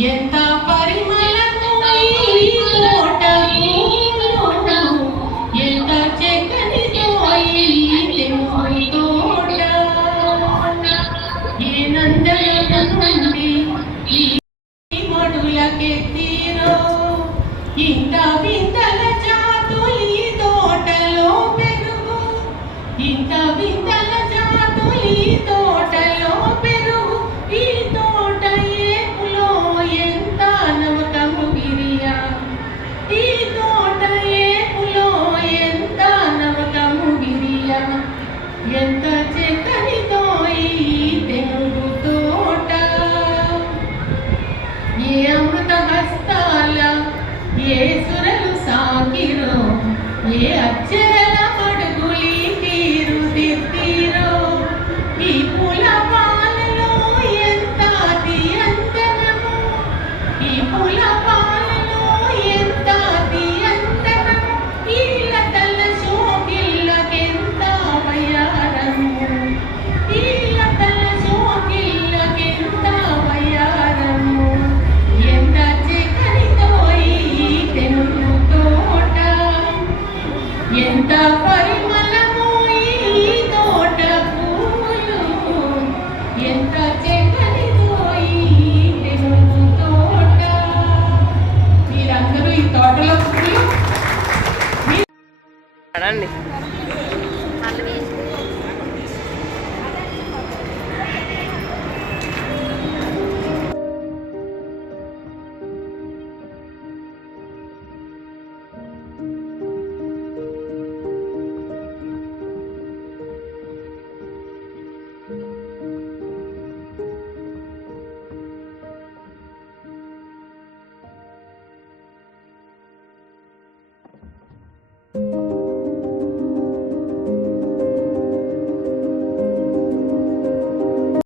ఎంత పరిమళము ఈ తోట పూలు, ఎంత చక్కనిదో ఈ తెంపు తోట. ఏ నందనము నుండి ఈ మడులకెత్తిరో ఇంత వింతల జాతులి తోటలో పెరుగు, ఇంత వింతల జాతులి తోటలో పెరుగు. ఈ తోట ఏపులో ఎంత నవకము గిరియా, ఈ తోట ఏపులో ఎంత నవకము గిరియా. ఎంత చక్కనిదో ఈ తెనుగు తోట. ఏ అమృత హస్తాల ఏ సురలు సాగిరో, ఏ అక్షరల మడుగులి తీరు దిద్దిరో. ఈ పూల పాలలో ఎంత తీయంతనము, ఈ పూల పాలలో ఎంత తీయంతనము. ఈ లతల శోకిళ్ళకెంత వయారము, ఈ లతల శోకిళ్ళకెంత వయారము. ఎంత చక్కనిదో ఈ తెనుగు తోట, ఎంత పరిమళము ఈ తోట పూలు, ఎంత చక్కనిదో ఈ తెనుగు తోట. మీరందరూ ఈ తోటలో పూలు అడండి.